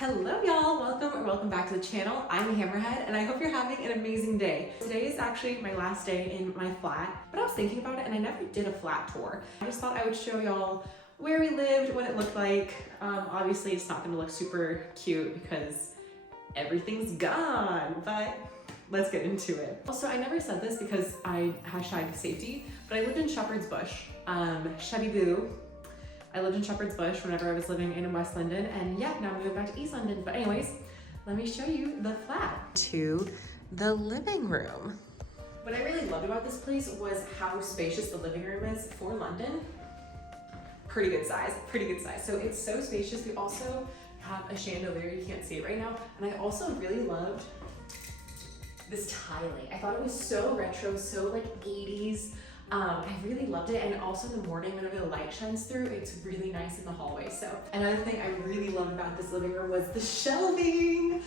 Hello y'all, welcome back to the channel. I'm Hammerhead and I hope you're having an amazing day. Today is actually my last day in my flat, but I was thinking about it and I never did a flat tour. I just thought I would show y'all where we lived, what it looked like. Obviously it's not gonna look super cute because everything's gone, but let's get into it. Also, I never said this because I hashtag safety, but I lived in Shepherd's Bush, Chevy Boo. I lived in Shepherd's Bush whenever I was living in West London, and yeah, now I moved back to East London. But anyways, let me show you the flat. To the living room. What I really loved about this place was how spacious the living room is for London. Pretty good size. So it's so spacious. We also have a chandelier, you can't see it right now. And I also really loved this tiling. I thought it was so retro, so like 80s. I really loved it, and also in the morning whenever the light shines through, it's really nice in the hallway. So another thing I really loved about this living room was the shelving.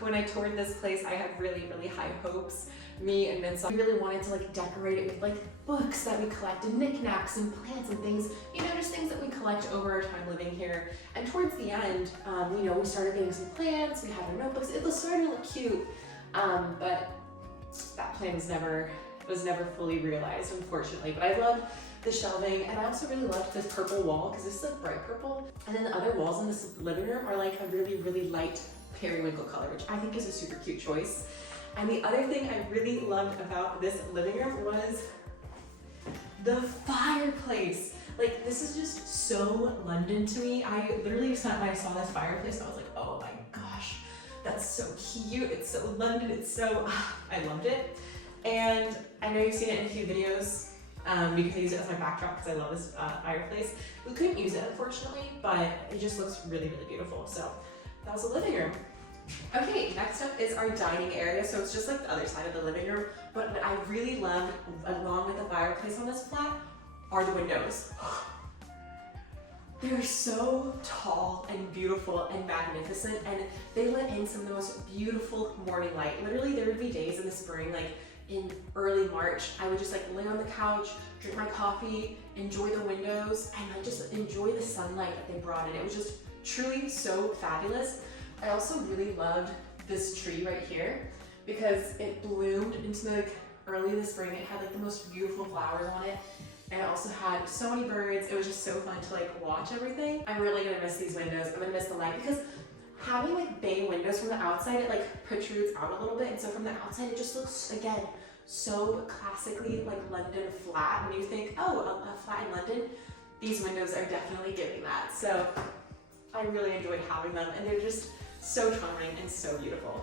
When I toured this place, I had really high hopes. Me and Minsa, we really wanted to like decorate it with like books that we collected, knickknacks and plants and things, you know, just things that we collect over our time living here. And towards the end, you know, we started getting some plants, we had our notebooks, it was starting to look cute, but that plan was never fully realized, unfortunately. But I loved the shelving, and I also really loved this purple wall because this is like bright purple. And then the other walls in this living room are like a really light periwinkle color, which I think is a super cute choice. And the other thing I really loved about this living room was the fireplace. Like, this is just so London to me. I literally when I saw this fireplace, I was like, oh my gosh, that's so cute. It's so London. It's so, I loved it. And I know you've seen it in a few videos. You can use it as my backdrop because I love this fireplace. We couldn't use it, unfortunately, but it just looks really beautiful. So that was the living room. Okay, next up is our dining area. So it's just like the other side of the living room. But what I really loved, along with the fireplace on this flat, are the windows. They're so tall and beautiful and magnificent, and they let in some of the most beautiful morning light. Literally, there would be days in the spring, like in early March, I would just like lay on the couch, drink my coffee, enjoy the windows, and like just enjoy the sunlight that they brought in. It was just truly so fabulous. I also really loved this tree right here because it bloomed into like early in the spring. It had like the most beautiful flowers on it. And it also had so many birds. It was just so fun to like watch everything. I'm really gonna miss these windows. I'm gonna miss the light because having like bay windows from the outside, it like protrudes out a little bit. And so from the outside, it just looks, again, so classically like London flat. When you think, oh, a flat in London, these windows are definitely giving that. So I really enjoyed having them, and they're just so charming and so beautiful.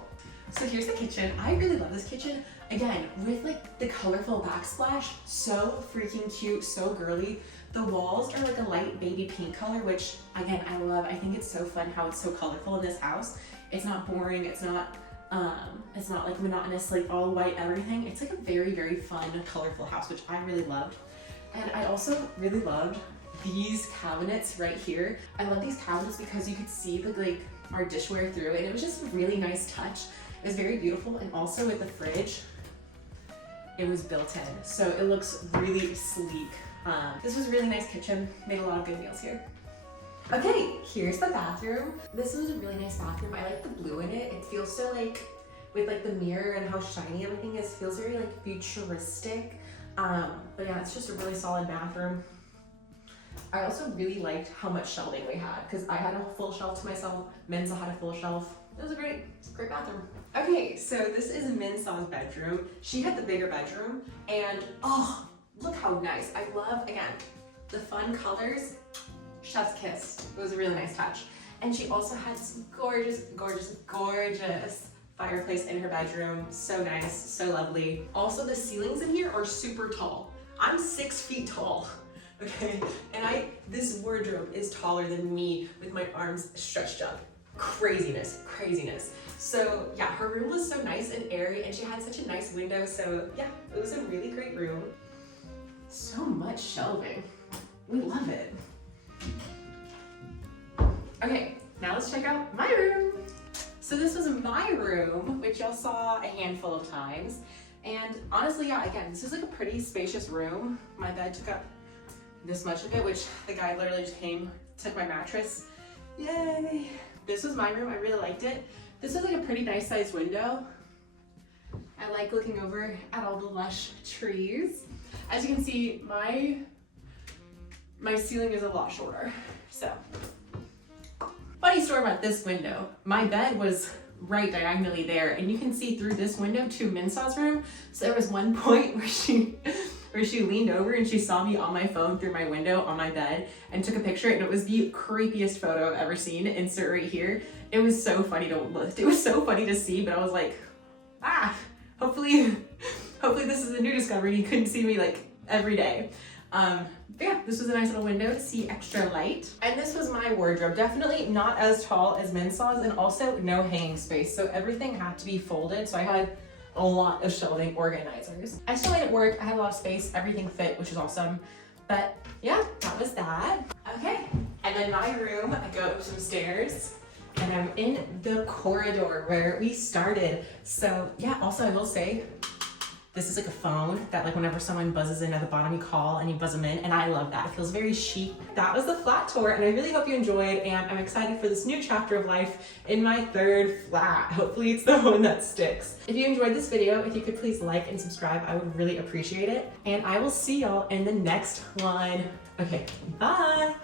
So here's the kitchen. I really love this kitchen. Again, with like the colorful backsplash, so freaking cute, so girly. The walls are like a light baby pink color, which again, I love. I think it's so fun how it's so colorful in this house. It's not boring, it's not like monotonous, like all white everything. It's like a very fun, colorful house, which I really loved. And I also really loved these cabinets right here. I love these cabinets because you could see the like our dishware through it, and it was just a really nice touch. It was very beautiful, and also with the fridge, it was built in, so it looks really sleek. This was a really nice kitchen, made a lot of good meals here. Okay, here's the bathroom. This was a really nice bathroom. I like the blue in it. It feels so like, with like the mirror and how shiny everything is, feels very like futuristic. But yeah, it's just a really solid bathroom. I also really liked how much shelving we had because I had a full shelf to myself. Mensa had a full shelf. It was a great bathroom. Okay, so this is Minsa's bedroom. She had the bigger bedroom, and oh, look how nice. I love, again, the fun colors. Chef's kiss. It was a really nice touch. And she also had some gorgeous fireplace in her bedroom. So nice, so lovely. Also, the ceilings in here are super tall. I'm 6 feet tall. Okay, and this wardrobe is taller than me with my arms stretched up. Craziness. So yeah, her room was so nice and airy, and she had such a nice window. So yeah, it was a really great room. So much shelving. We love it. Okay, now let's check out my room. So this was my room, which y'all saw a handful of times. And honestly, yeah, again, this is like a pretty spacious room. My bed took up this much of it, which the guy literally just came, took my mattress. Yay! this was my room. I really liked it. This was like a pretty nice sized window. I like looking over at all the lush trees. As you can see, my ceiling is a lot shorter. So, funny story about this window. My bed was right diagonally there, and you can see through this window to Minsaw's room. So there was one point where she leaned over and she saw me on my phone through my window on my bed and took a picture, and it was the creepiest photo I've ever seen. Insert right here. It was so funny to look. It was so funny to see, but I was like, hopefully this is a new discovery. You couldn't see me like every day. But yeah, this was a nice little window to see extra light. And this was my wardrobe. Definitely not as tall as Minsaw's, and also no hanging space. So everything had to be folded. So I had a lot of shelving organizers. I still made it work. I had a lot of space. Everything fit, which is awesome. But yeah, that was that. Okay, and then my room, I go up some stairs and I'm in the corridor where we started. So yeah, also I will say, this is like a phone that like whenever someone buzzes in at the bottom, you call and you buzz them in, and I love that. It feels very chic. That was the flat tour, and I really hope you enjoyed, and I'm excited for this new chapter of life in my third flat. Hopefully it's the one that sticks. If you enjoyed this video, if you could please like and subscribe, I would really appreciate it. And I will see y'all in the next one. Okay, bye.